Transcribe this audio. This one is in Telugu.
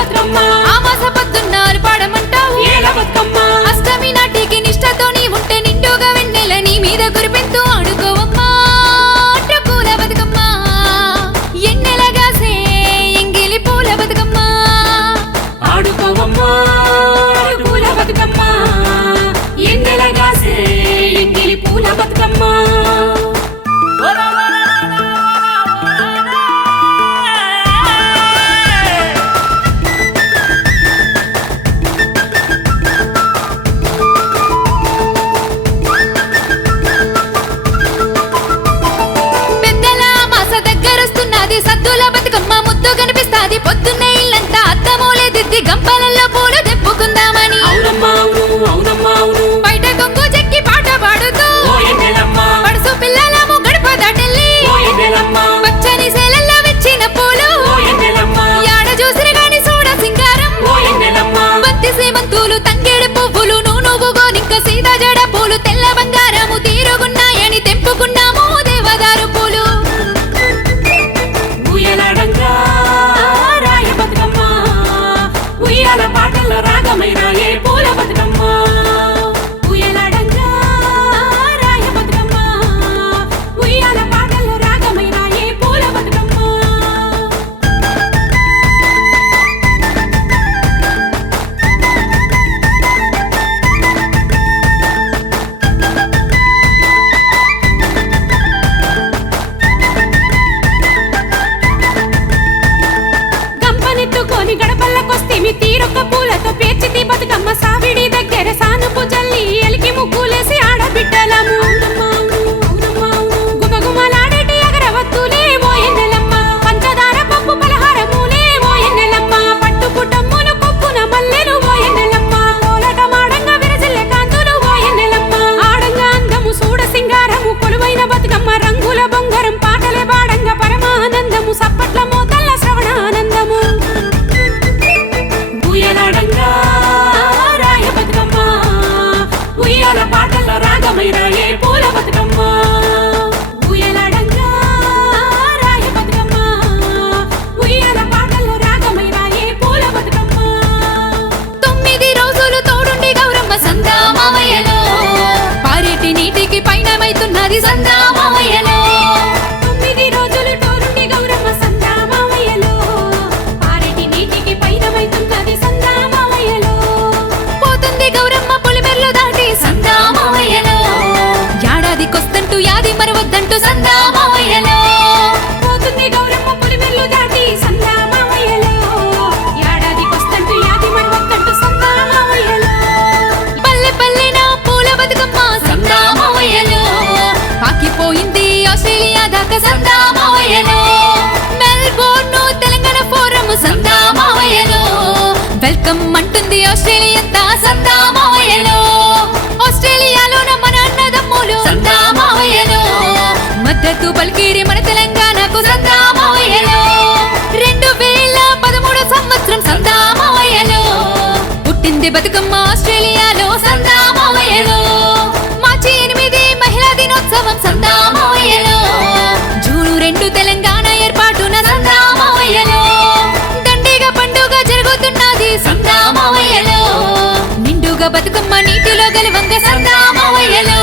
బతుకమ్మ ఆమాస పొద్దున్నారు పాడమంటావు ఏల బతుకమ్మ అష్టమి నాటికి నిష్టతో నీ ఉంటే నిండుగా వెన్నెల నీ మీద గురిపెంతూ ఆడుకోవమ్మా పూల బతుకమ్మ ఎన్నెలగాసే ఎంగిలి పూల బతుకమ్మ ఆడుకోవమ్మ పూల బతుకమ్మ ఎన్నెలగాసే ఎంగిలి పూల బతుకమ్మ సద్దుల బతుకమ్మ ముద్దు కనిపిస్తాది పొద్దున్నే ఇల్లంతా అద్దమూలే దిద్ది గంపలల్లో పూలు తెప్పుకుందామని బయట కొంగు చెక్కి పాట పాడుతూ పడుసు పిల్లలము గడప దాటెళ్ళి పచ్చని సేలల్లో వెచ్చిన పూలు యాడ చూసిరు గాని చూడ సింగారం బంతి సేమంతులు తంగేడు పువ్వులు నూనె గోనింక సీదా జడ పూలు తెల్ల బంగారము తీరుగున్నాయని తెంపుకున్నాము దేవదారు పూలు ఉయ్యాల పాటల రాగమైన ఏ పూల బతుకమ్మ ఉయ్యాలంగా రాయ బతుకమ్మ ఉయ్యాల పాటల రాగమైన ఏ పూల బతుకమ్మ గంపనెత్తుకొని గడపల్లకొస్తే మీ తీరొక్క పూలతో పేర్చితి బతుకమ్మ సావిడి దగ్గర సానుపు జల్లి ఎలికి ముగ్గులేసి ఆడబిడ్డలము గుమగుమలాడేటి అగరవత్తులే ఓ ఎన్నెలమ్మ పంచదార పప్పు పలహారములే ఓ ఎన్నెలమ్మ పట్టు పుట్టమ్ములు కొప్పున మల్లెలు ఓ ఎన్నెలమ్మ కోలట మాడంగా విరజిల్లె కాంతులు ఓ ఎన్నెలమ్మ ఆడంగా అందము సూడ సింగారము కొలువైన బతుకమ్మ రంగుల బొంగరం పాటలే పాడంగా పరమానందము సప్పట్ల మోతల్ల శ్రవణానందము ఉయ్యాలంగా రాయ బతుకమ్మ ఉయ్యాల పాటల రాగమైన ఏ పూల బతుకమ్మ ఉయ్యాలంగా రాయ బతుకమ్మ ఉయ్యాల పాటల రాగమైన ఏ పూల బతుకమ్మ 9 రోజులు తోడుండి గౌరమ్మ సందా మామయ్యలో పారేటి నీటికి పైనమైతున్నది సందా మామయ్యలో 9 రోజులు తోడుండి గౌరమ్మ సందా మామయ్యలో పారేటి నీటికి పైనమైతున్నది సందా మామయ్యలో పోతుంది గౌరమ్మ పొలిమెర్లు దాటి సందా మామయ్యలో ఏడాదికొస్తంటూ యాది మరవద్దంటూ సందా మామయ్యలో పోతుంది గౌరమ్మ పులిమెల్లు దాటి సందా మామయ్యలో ఏడాదికొస్తంటూ యాది మరవద్దంటూ సందా మామయ్యలో పల్లె పల్లెన పూల బతుకమ్మ సందా మామయ్యలో పాకిపోయింది ఆస్ట్రేలియా దాకా సందా మామయ్యలో మెల్బోర్న్ తెలంగాణ ఫోరం సందా మామయ్యలో వెల్కమ్ అంటుంది ఆస్ట్రేలియా సందా మామయ్యలో ఆస్ట్రేలియాలోన మన అన్నదమ్ములు సందా మామయ్యలో మద్దతు పలికిరి మన తెలంగాణకు సందా మామయ్యలో 2013 సంవత్సరం సందా మామయ్యలో పుట్టింది బతుకమ్మ ఆస్ట్రేలియాలో సందా మామయ్యలో మార్చి 8 మహిళా దినోత్సవం సందా మామయ్యలో జూన్ 2 తెలంగాణ ఏర్పాటున సందా మామయ్యలో దండిగా పండుగ జరుగుతున్నది సందా మామయ్యలో నిండుగా బతుకమ్మ నీటిలో గెలవంగ సందా మామయ్యలో